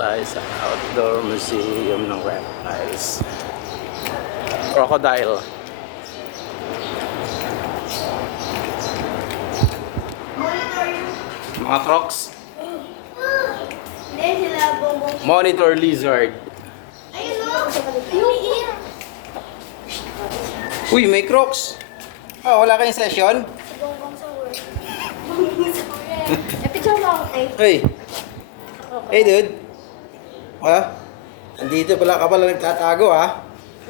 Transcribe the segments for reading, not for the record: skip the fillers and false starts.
tayo sa outdoor museum ng reptiles. Crocodile. Mga crocs. Monitor lizard. Uy, may crocs. Oh, wala kayong session? Picture mo ako, eh. Hey. Hey, dude. Ha? Andito pala ka pala nagtatago, ha?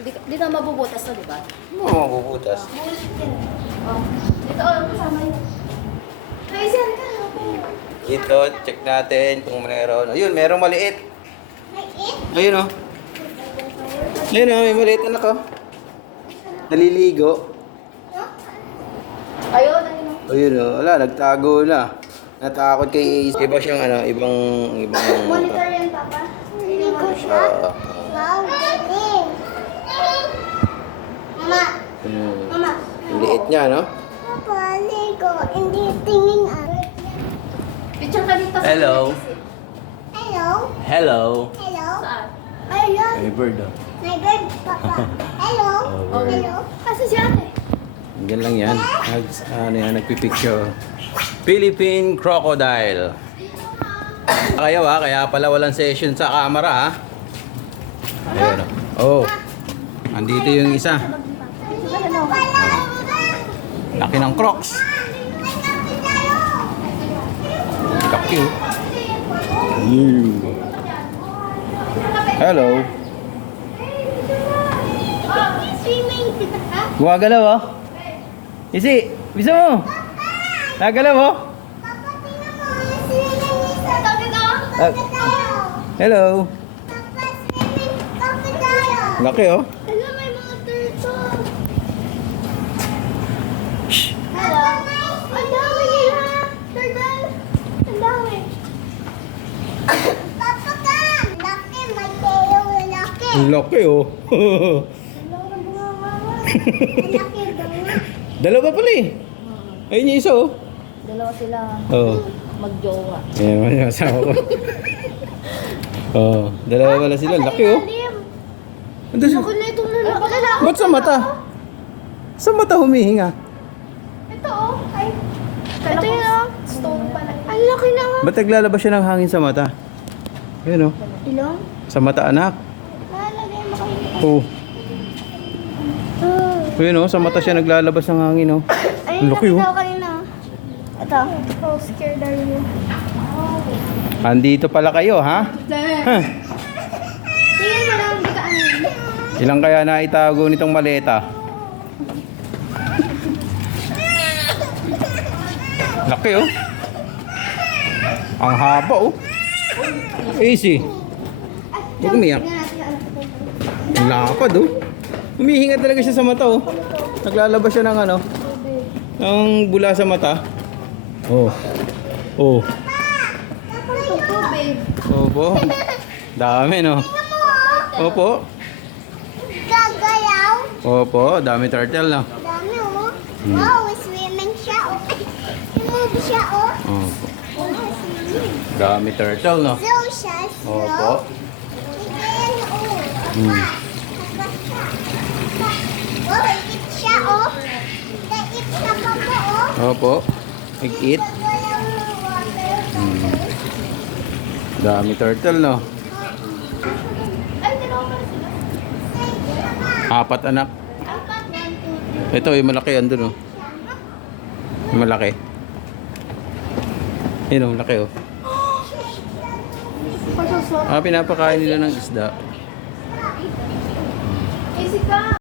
Di ka mabubutas na, di ba? Ano mabubutas? Oh. Ito, kasama yun. Kaisan ka, Ito, check natin kung meron. Ayun, merong maliit. Ayun, oh. Ayun, oh, may maliit na ko. Naliligo. Ayun, ayun. Ayun, oh. Wala, nagtago na. Natakot kay Ace. Iba siyang ano, ibang... Monitor yan, Papa. Ligo siya. Wow, galing. Mama. Mama. Ang liit niya, no? Papa, ligo. Hindi tingin Picture ka dito. Hello. Hello. Hello. Hello. Saan? Ayun. May bird, oh. My bird, Papa. Hello. Oh, bird. Hello. Kasi si ate. Yan lang yan. Ano yan, nagpipicture. Philippine crocodile. Kayo ha, kaya pala walang session sa camera ha. Ayun oh. Andito yung isa. Laki ng crocs. Laki oh. Hello. Swimming. Gumagalaw oh. Isi, bisa mo. Nagalaw oh. Papa, tingnan mo. Yung swimming isa. Tabi ka. Tabi tayo. Hello. Papa, swimming. Tabi tayo. Laki oh. Hello, may mga turtle. Hello. Ang dami nila. Turtle. Ang dami. Papa ka. Laki, may tayo. Laki. Ang laki oh. Ang laki bunga. Dalawa pala eh. Ayun yung isa oh. Dalawa sila Oo. magjowa. Ayan, yung asawa ko. Oo, dalawa pala sila. Laki oh. Ano siya? Ako na itong lalaki. Ba't sa mata? Sa mata humihinga? Ito oh. Ay. Ito yun oh. Stone pala. Ang laki na nga. Ba't naglalabas siya ng hangin sa mata? Ayan oh. Ilong? Sa mata anak. Nalagay mo kayo. Oh. Ayan oh, sa mata siya naglalabas ng hangin oh. Ay, Ang laki oh. nakita ko kanina. Ito. Oh, scared are you? Andito pala kayo ha? Huh. Tingnan mo lang, hindi ka ano. Ilang kaya na itago nitong maleta? Laki oh. Ang haba oh. Easy. Huwag umiyak. Ang lapad oh. Humihinga talaga siya sa mata oh. Naglalabas siya ng ano. Ng bula sa mata. Oh. Oh. Tubig. Opo. Dami no. Opo. Gagalaw. Opo, dami turtle no. Dami oh. Wow, swimming siya oh. Move siya oh. Opo. Dami turtle no. Slow siya, slow. Opo. Ayan oh. Hmm. Oh, higit siya oh. Higit na pa po oh. Opo. Mag-eat. Gagalaw ng water. Dami turtle no. Ay, dalawa pala sila. Apat anak. Apat, 1, 2, 3. Ito yung malaki andun oh. Yung malaki. Yun oh, laki oh. Pasusok. Pinapakain nila ng isda. Easy ka.